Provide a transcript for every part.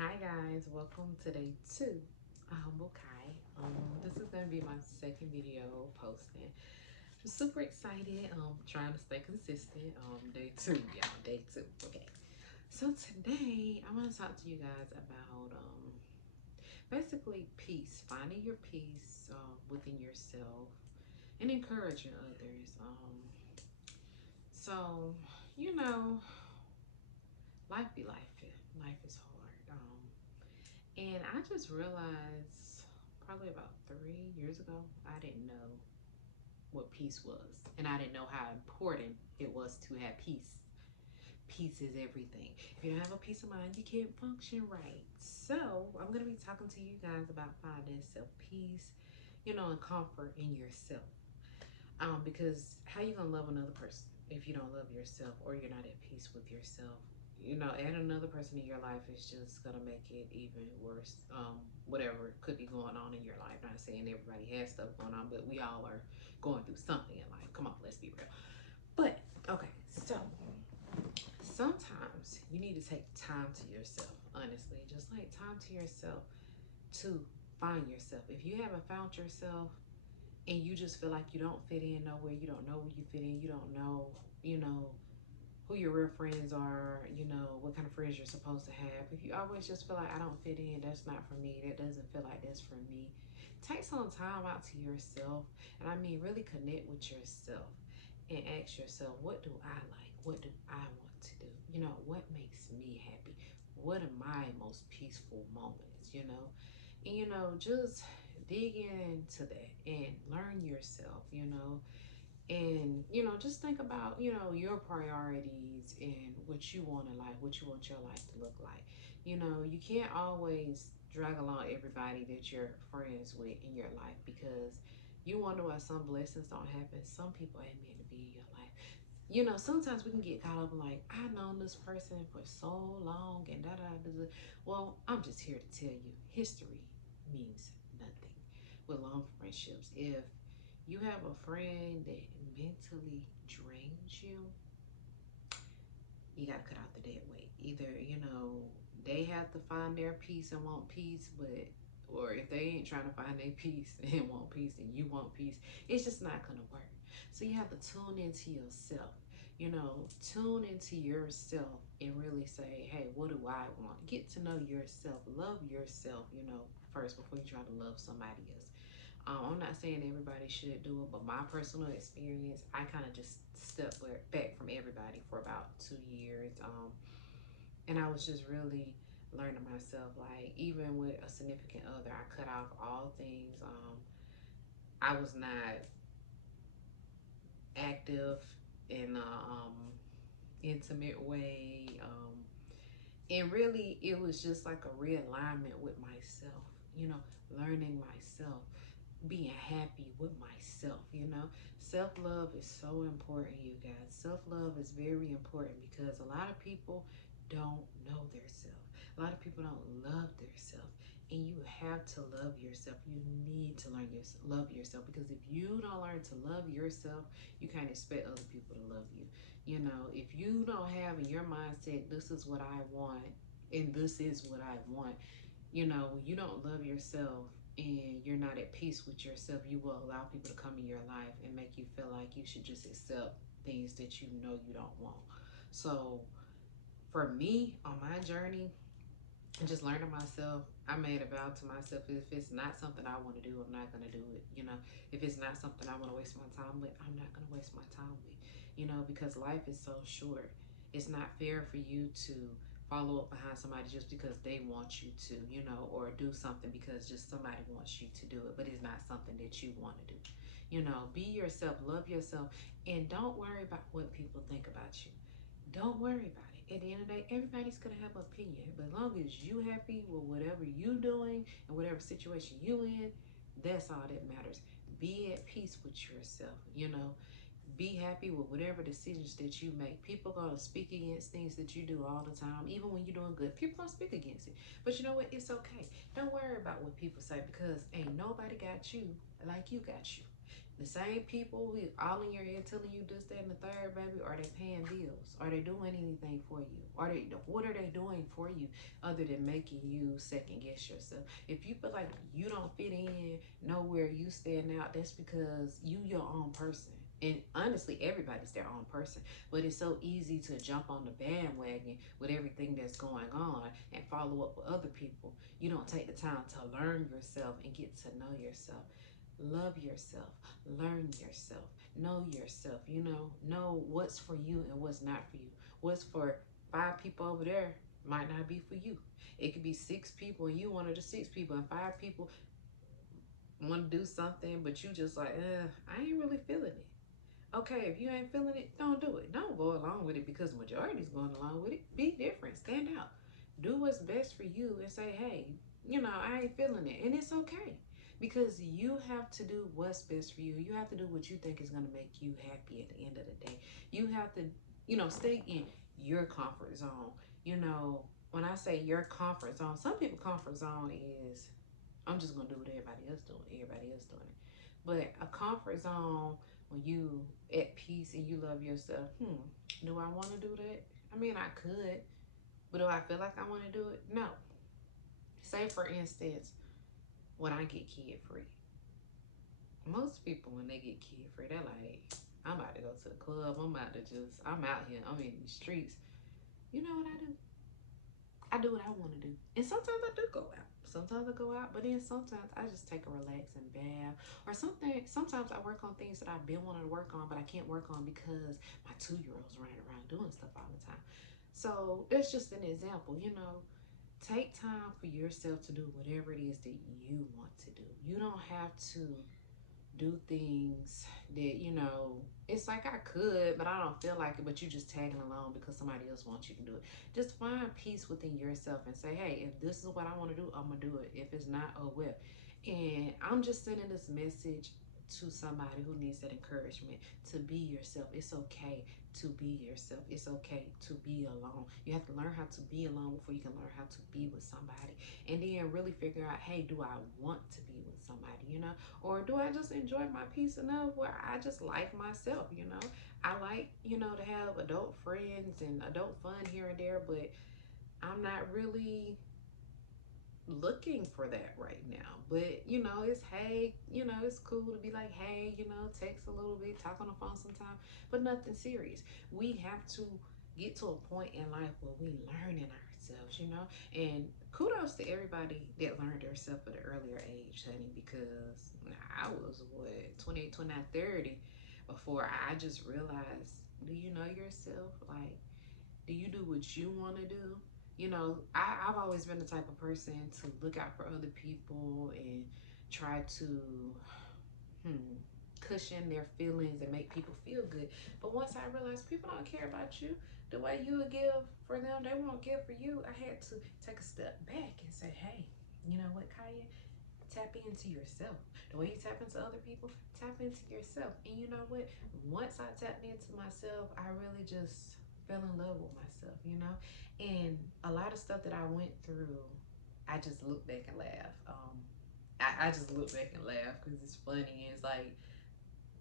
Hi guys, welcome to day 2 of Humble Kai. This is gonna be my second video posting. I'm super excited. Trying to stay consistent. Day 2, y'all. Day 2. Okay. So today I want to talk to you guys about basically peace, finding your peace within yourself and encouraging others. So you know, life be life. Life is hard. And I just realized probably about 3 years ago, I didn't know what peace was. And I didn't know how important it was to have peace. Peace is everything. If you don't have a peace of mind, you can't function right. So I'm going to be talking to you guys about finding self-peace, and comfort in yourself. Because how you going to love another person if you don't love yourself or you're not at peace with yourself? Add another person in your life is just gonna make it even worse. Whatever could be going on in your life. Not saying everybody has stuff going on, but we all are going through something in life. Come on, let's be real. But okay, so sometimes you need to take time to yourself. Honestly, just like time to yourself to find yourself. If you haven't found yourself and you just feel like you don't fit in nowhere, you don't know where you fit in, you don't know, you know who your real friends are, what kind of friends you're supposed to have. If you always just feel like I don't fit in, that's not for me, that doesn't feel like that's for me, take some time out to yourself. And I mean, really connect with yourself and ask yourself, what do I like? What do I want to do? What makes me happy? What are my most peaceful moments? And just dig into that and learn yourself, and just think about your priorities and what you want in life, what you want your life to look like. You can't always drag along everybody that you're friends with in your life, because you wonder why some blessings don't happen. Some people ain't meant to be in your life. Sometimes we can get caught up in like, I've known this person for so long and da da da. Well, I'm just here to tell you, history means nothing with long friendships. If you have a friend that mentally drains you, you gotta cut out the dead weight. Either, they have to find their peace and want peace, but or if they ain't trying to find their peace and want peace and you want peace, it's just not gonna work. So you have to tune into yourself. Tune into yourself and really say, hey, what do I want? Get to know yourself. Love yourself, first before you try to love somebody else. I'm not saying everybody should do it, but my personal experience, I kind of just stepped back from everybody for about 2 years. And I was just really learning myself. Like, even with a significant other, I cut off all things. I was not active in a intimate way. And really, it was just like a realignment with myself, learning myself, being happy with myself. Self-love is so important, you guys. Self-love is very important because a lot of people don't know their self. A lot of people don't love their self. And you have to love yourself. You need to learn love yourself, because if you don't learn to love yourself, you can't expect other people to love you. If you don't have in your mindset, this is what I want and this is what I want, when you don't love yourself and you're not at peace with yourself, you will allow people to come in your life and make you feel like you should just accept things that you know you don't want. So for me, on my journey, just learning myself, I made a vow to myself, if it's not something I want to do, I'm not going to do it. If it's not something I want to waste my time with, I'm not going to waste my time with, because life is so short. It's not fair for you to follow up behind somebody just because they want you to, or do something because just somebody wants you to do it, but it's not something that you want to do. Be yourself, love yourself, and don't worry about what people think about you. Don't worry about it. At the end of the day, everybody's gonna have an opinion. But as long as you happy with whatever you doing and whatever situation you in, that's all that matters. Be at peace with yourself, Be happy with whatever decisions that you make. People gonna speak against things that you do all the time, even when you're doing good. People gonna speak against it. But you know what? It's okay. Don't worry about what people say, because ain't nobody got you like you got you. The same people who all in your head telling you this, that, and the third, baby, are they paying bills? Are they doing anything for you? What are they doing for you other than making you second guess yourself? If you feel like you don't fit in nowhere, you stand out, that's because you your own person. And honestly, everybody's their own person. But it's so easy to jump on the bandwagon with everything that's going on and follow up with other people. You don't take the time to learn yourself and get to know yourself. Love yourself, learn yourself, know what's for you and what's not for you. What's for five people over there might not be for you. It could be six people and you one of the six people, and five people want to do something, but you just like, I ain't really feeling it. Okay, if you ain't feeling it, don't do it. Don't go along with it because the majority's going along with it. Be different. Stand out. Do what's best for you and say, hey, I ain't feeling it. And it's okay. Because you have to do what's best for you. You have to do what you think is going to make you happy at the end of the day. You have to, stay in your comfort zone. When I say your comfort zone, some people comfort zone is I'm just gonna do what everybody else doing. Everybody else doing it. But a comfort zone when you at peace and you love yourself. Do I want to do that? I mean, I could, but do I feel like I want to do it? No. Say for instance, when I get kid free, most people when they get kid free, they're like, I'm about to go to the club. I'm out here. I'm in the streets. You know what I do? I do what I want to do. And sometimes I do go out. Sometimes I go out, but then sometimes I just take a relaxing bath or something. Sometimes I work on things that I've been wanting to work on, but I can't work on because my 2-year-old's running around doing stuff all the time. So that's just an example, take time for yourself to do whatever it is that you want to do. You don't have to do things that it's like I could but I don't feel like it, but you just tagging along because somebody else wants you to do it. Just find peace within yourself and say, hey, if this is what I want to do, I'm gonna do it. If it's not, oh well. And I'm just sending this message to somebody who needs that encouragement to be yourself. It's okay to be yourself. It's okay to be alone. You have to learn how to be alone before you can learn how to be with somebody. And then really figure out, hey, do I want to be with somebody, or do I just enjoy my peace enough where I just like myself? I like, to have adult friends and adult fun here and there, but I'm not really looking for that right now. But it's hey, it's cool to be like, hey, text a little bit, talk on the phone sometime, but nothing serious. We have to get to a point in life where we learning ourselves. And kudos to everybody that learned themselves at an earlier age, honey, because I was what 28, 29, 30 before I just realized, do you know yourself? Like, do you do what you want to do? I've always been the type of person to look out for other people and try to cushion their feelings and make people feel good. But once I realized people don't care about you the way you would give for them, they won't give for you. I had to take a step back and say, hey, you know what, Kaya? Tap into yourself. The way you tap into other people, tap into yourself. And you know what? Once I tapped into myself, I really just fell in love with myself. And a lot of stuff that I went through, I just look back and laugh. I just look back and laugh because it's funny. It's like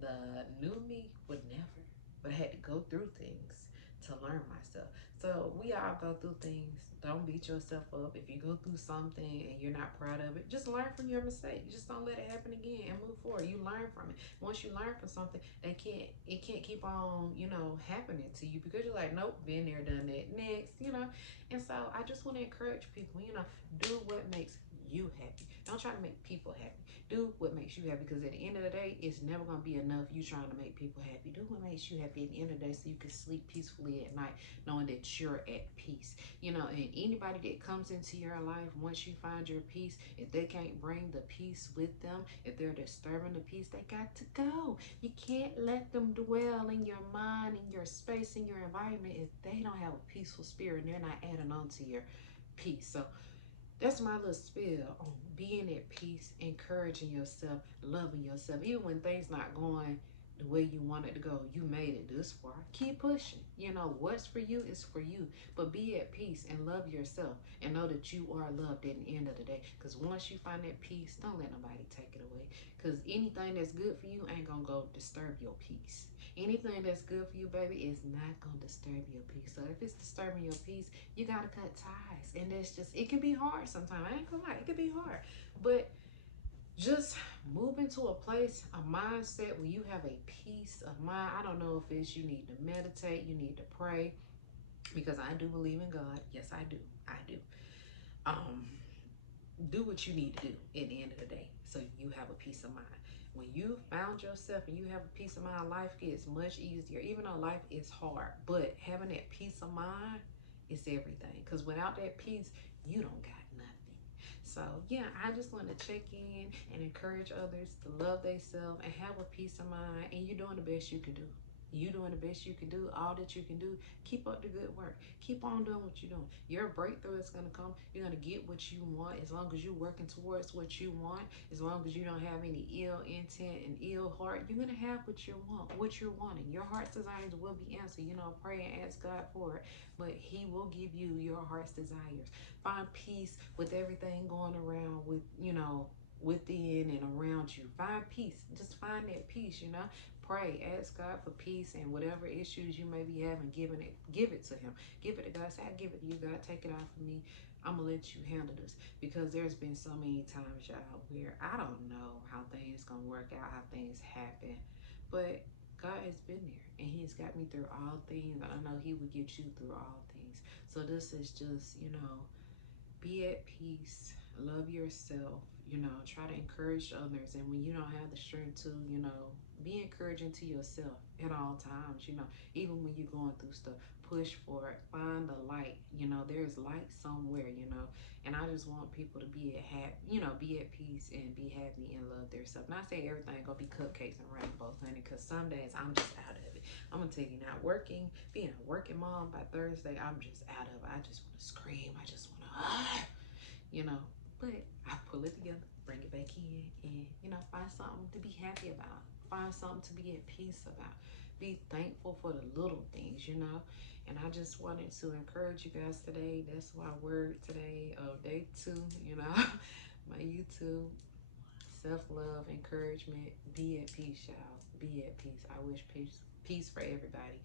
the new me would never, but I had to go through things to learn myself. So we all go through things. Don't beat yourself up. If you go through something and you're not proud of it, just learn from your mistake. Just don't let it happen again and move forward. You learn from it. Once you learn from something, it can't keep on, happening to you because you're like, nope, been there, done that, next. And so I just want to encourage people, do what makes you happy. Don't try to make people happy. Do what makes you happy, because at the end of the day, it's never going to be enough you trying to make people happy. Do what makes you happy at the end of the day so you can sleep peacefully at night knowing that you're at peace. And anybody that comes into your life, once you find your peace, if they can't bring the peace with them, if they're disturbing the peace, they got to go. You can't let them dwell in your mind, in your space, in your environment if they don't have a peaceful spirit and they're not adding on to your peace. So that's my little spiel on being at peace, encouraging yourself, loving yourself, even when things not going the way you want it to go. You made it this far. Keep pushing. You know, what's for you is for you. But be at peace and love yourself and know that you are loved at the end of the day. Because once you find that peace, don't let nobody take it away. Because anything that's good for you ain't going to go disturb your peace. Anything that's good for you, baby, is not going to disturb your peace. So if it's disturbing your peace, you got to cut ties. And that's just, it can be hard sometimes. I ain't going to lie, it can be hard. But just move into a place, a mindset where you have a peace of mind. I don't know if it's you need to meditate, you need to pray, because I do believe in God. Yes, I do. I do. Um, do what you need to do at the end of the day so you have a peace of mind. When you found yourself and you have a peace of mind, life gets much easier, even though life is hard. But having that peace of mind is everything. Because without that peace, you don't got nothing. So yeah, I just want to check in and encourage others to love themselves and have a peace of mind. And you're doing the best you can do. You doing the best you can do, all that you can do. Keep up the good work. Keep on doing what you're doing. Your breakthrough is going to come. You're going to get what you want as long as you're working towards what you want. As long as you don't have any ill intent and ill heart, you're going to have what you want, what you're wanting. Your heart's desires will be answered. You know, pray and ask God for it. But He will give you your heart's desires. Find peace with everything going around with, you know, within and around you. Find peace. Just find that peace, you know. Pray, ask God for peace, and whatever issues you may be having, give it to Him. Give it to God. Say, I give it to you, God. Take it out for me. I'm gonna let you handle this, because there's been so many times, y'all, where I don't know how things gonna work out, how things happen, but God has been there, and He's got me through all things. I know He will get you through all things. So this is just, you know, be at peace, love yourself, you know, try to encourage others. And when you don't have the strength to, you know, be encouraging to yourself at all times, you know, even when you're going through stuff, push for it, find the light, you know, there's light somewhere, you know. And I just want people to be you know, be at peace and be happy and love themselves. Not saying everything gonna be cupcakes and rainbows, honey, because some days I'm just out of it. I'm gonna tell you, not working, being a working mom, by Thursday, I'm just out of it. I just want to scream. I just want to, you know. But I pull it together, bring it back in, and, you know, find something to be happy about. Find something to be at peace about. Be thankful for the little things, you know. And I just wanted to encourage you guys today. That's my word today of day 2, you know, my YouTube. Self-love, encouragement, be at peace, y'all. Be at peace. I wish peace for everybody.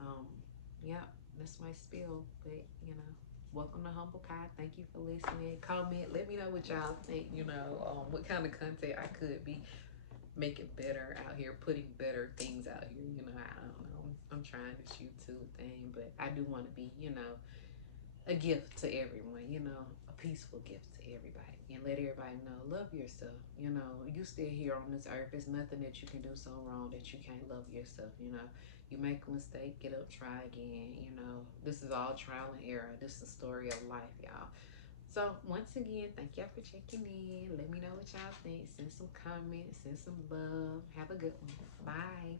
Um, yeah, that's my spiel. But, you know, welcome to Humble Pie. Thank you for listening. Comment. Let me know what y'all think, you know, what kind of content I could be making better out here, putting better things out here. You know, I don't know. I'm trying this YouTube thing, but I do want to be, you know, a gift to everyone, you know, a peaceful gift to everybody. And let everybody know, love yourself. You know, you still here on this earth. There's nothing that you can do so wrong that you can't love yourself, you know. You make a mistake, get up, try again, you know. This is all trial and error. This is the story of life, y'all. So once again, thank y'all for checking in. Let me know what y'all think. Send some comments, send some love. Have a good one. Bye.